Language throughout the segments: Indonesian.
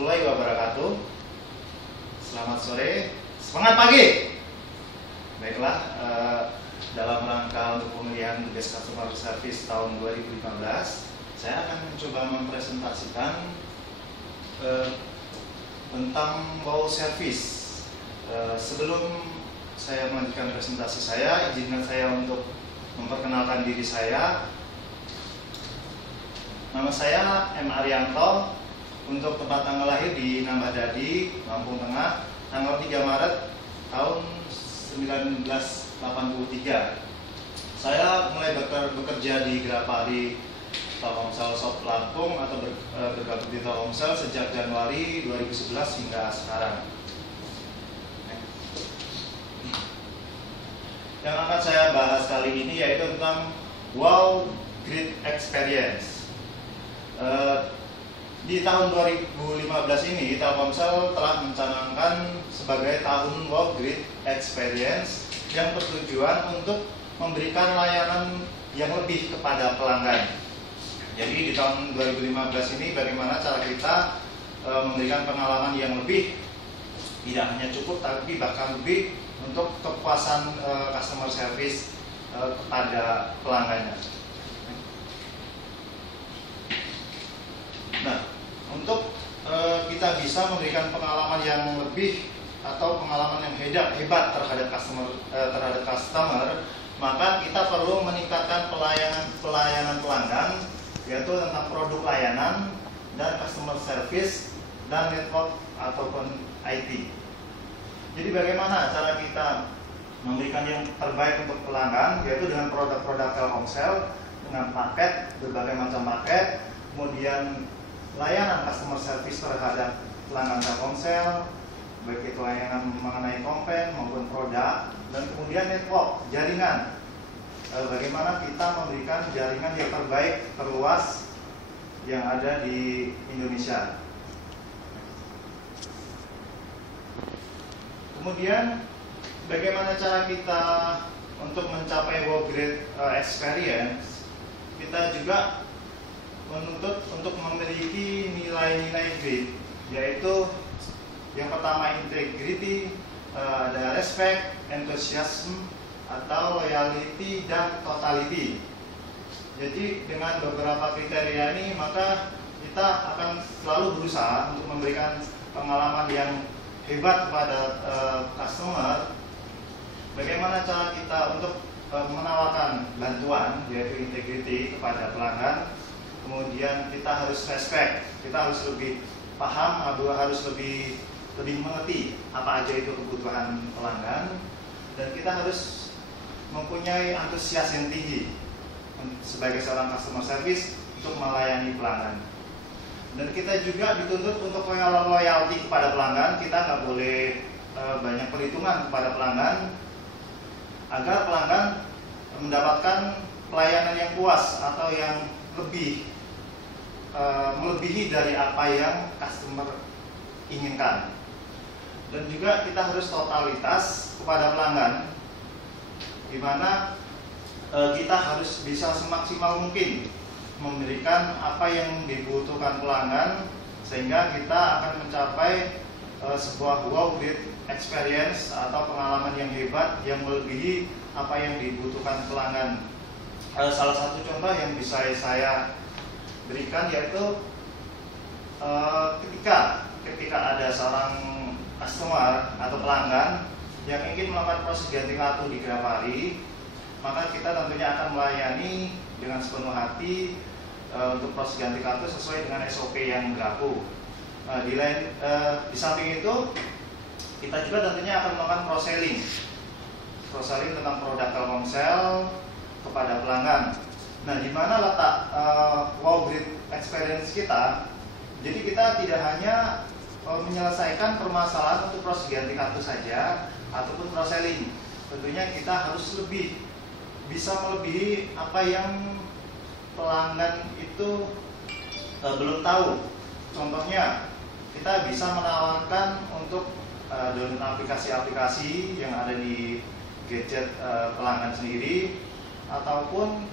warahmatullahi wabarakatuh. Selamat sore, semangat pagi. Baiklah, dalam rangka untuk pemilihan tugas customer service tahun 2015, saya akan mencoba mempresentasikan tentang wow service. Sebelum saya melanjutkan presentasi saya, izinkan saya untuk memperkenalkan diri saya. Nama saya M. Arianto, untuk tempat tanggal lahir di Nambah Dadi, Lampung Tengah, tanggal 3 Maret tahun 1983. Saya mulai bekerja di Grapari Telkomsel Shop Lampung atau bergabung di Telkomsel sejak Januari 2011 hingga sekarang. Yang akan saya bahas kali ini yaitu tentang wow great experience. Di tahun 2015 ini Telkomsel telah mencanangkan sebagai tahun wow great experience yang bertujuan untuk memberikan layanan yang lebih kepada pelanggan. Jadi di tahun 2015 ini bagaimana cara kita memberikan pengalaman yang lebih, tidak hanya cukup tapi bahkan lebih untuk kepuasan customer service kepada pelanggannya. Nah, untuk kita bisa memberikan pengalaman yang lebih atau pengalaman yang hebat terhadap customer, maka kita perlu meningkatkan pelayanan pelanggan, yaitu tentang produk layanan dan customer service dan network ataupun IT. Jadi bagaimana cara kita memberikan yang terbaik untuk pelanggan, yaitu dengan produk-produk Telkomsel, dengan paket, berbagai macam paket, kemudian layanan customer service terhadap pelanggan Telkomsel, baik itu layanan mengenai konten maupun produk, dan kemudian network, jaringan. Bagaimana kita memberikan jaringan yang terbaik, terluas yang ada di Indonesia. Kemudian bagaimana cara kita untuk mencapai wow great experience? Kita juga menuntut untuk memiliki nilai-nilai great, yaitu yang pertama integrity, ada respect, enthusiasm, atau loyalty dan totality. Jadi dengan beberapa kriteria ini maka kita akan selalu berusaha untuk memberikan pengalaman yang hebat kepada customer. Bagaimana cara kita untuk menawarkan bantuan, yaitu integrity kepada pelanggan. Kemudian kita harus respect, kita harus lebih paham, harus lebih mengerti apa aja itu kebutuhan pelanggan, dan kita harus mempunyai antusias yang tinggi sebagai seorang customer service untuk melayani pelanggan. Dan kita juga dituntut untuk loyalty kepada pelanggan. Kita nggak boleh banyak perhitungan kepada pelanggan, agar pelanggan mendapatkan pelayanan yang puas atau yang lebih melebihi dari apa yang customer inginkan. Dan juga kita harus totalitas kepada pelanggan, di mana kita harus bisa semaksimal mungkin memberikan apa yang dibutuhkan pelanggan, sehingga kita akan mencapai sebuah wow great experience atau pengalaman yang hebat yang melebihi apa yang dibutuhkan pelanggan. Salah satu contoh yang bisa saya berikan yaitu ketika ada seorang customer atau pelanggan yang ingin melakukan proses ganti kartu di Grapari, maka kita tentunya akan melayani dengan sepenuh hati untuk proses ganti kartu sesuai dengan SOP yang berlaku. Di samping itu, kita juga tentunya akan melakukan cross-selling tentang produk Telkomsel kepada pelanggan. Nah, di mana letak wow great experience kita? Jadi kita tidak hanya menyelesaikan permasalahan untuk proses ganti kartu saja ataupun cross-selling. Tentunya kita harus lebih bisa melebihi apa yang pelanggan itu belum tahu. Contohnya, kita bisa menawarkan untuk download aplikasi-aplikasi yang ada di gadget pelanggan sendiri, ataupun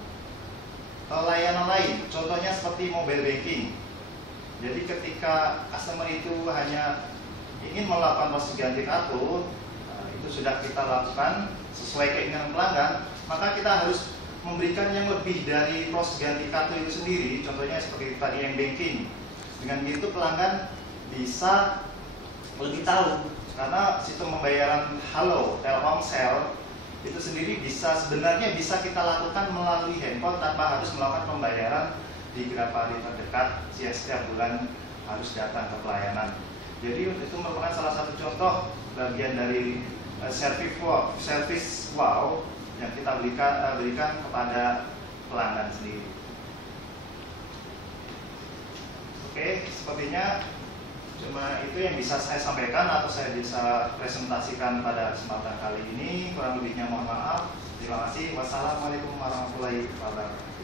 layanan lain, contohnya seperti mobile banking. Jadi ketika customer itu hanya ingin melakukan proses ganti kartu, itu sudah kita lakukan sesuai keinginan pelanggan, maka kita harus memberikan yang lebih dari proses ganti kartu itu sendiri. Contohnya seperti tadi yang banking. Dengan itu pelanggan bisa lebih tahu, karena sistem pembayaran Halo Telkomsel itu sendiri sebenarnya bisa kita lakukan melalui handphone tanpa harus melakukan pembayaran di Grapari terdekat setiap bulan harus datang ke pelayanan. Jadi itu merupakan salah satu contoh bagian dari service wow yang kita berikan kepada pelanggan sendiri. Oke, sepertinya cuma itu yang bisa saya sampaikan atau saya bisa presentasikan pada kesempatan kali ini. Kurang lebihnya mohon maaf. Terima kasih. Wassalamualaikum warahmatullahi wabarakatuh.